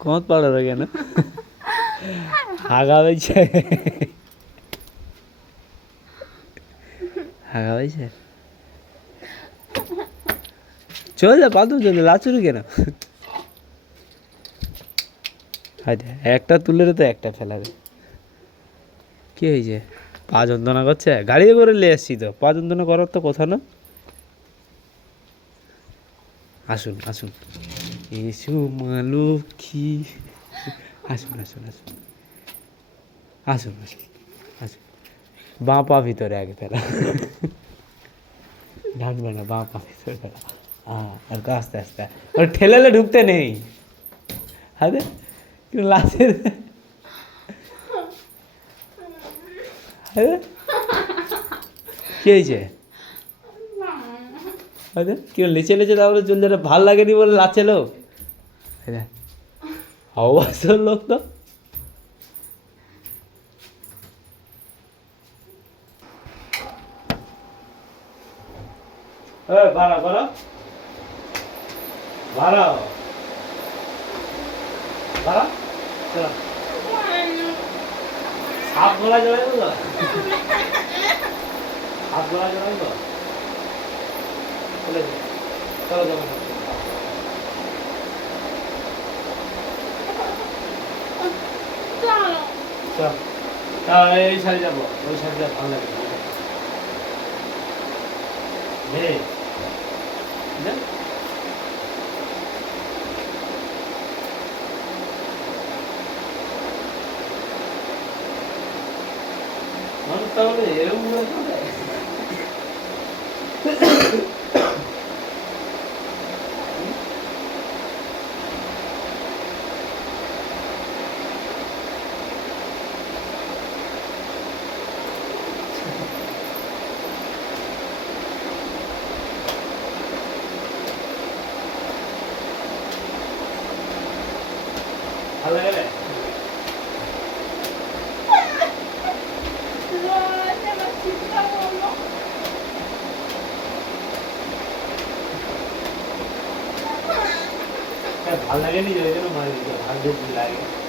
কত পাড়ার কেন হাগা হয়েছে হাগা হয়েছে চলে যা বাথরুম চলে লাচুরি কেন একটা তুলে তো একটা ফেলাবে কি হয়েছে পা যন্ত্রণা করছে গাড়িতে করে নিয়ে আসছি তো পা যন্ত্রণা করার তো কথা না আসুন আসুন এসো মা লক্ষ্মী আসুন আসুন আসুন আসুন আসুন আসুন বাঁ পা ভিতরে আগে ফেলা ঢাকবে না বাঁ পা ভিতরে ফেলা আর আস্তে আস্তে ওর ঠেলালে ঢুকতে নেই আরে কিন্তু লাশের কি হয়েছে কি লেচে লেচে তারপরে চলে যাবে ভাল লাগেনি বলে লাচেলো অবসর লোক তো ভাড়া ভাড়া ভাড়া ভাড়া চলো সাপ গলা জড়াইব তো সাপ গলা জড়াইব চলে চলো যাবো চল এই সাইড যাবো ওই সাইড যা ভালো লাগে মানুষ তাহলে এরকম ভালো লাগে ভাল লাগেনি ওই জন্য মারি ভালো লাগে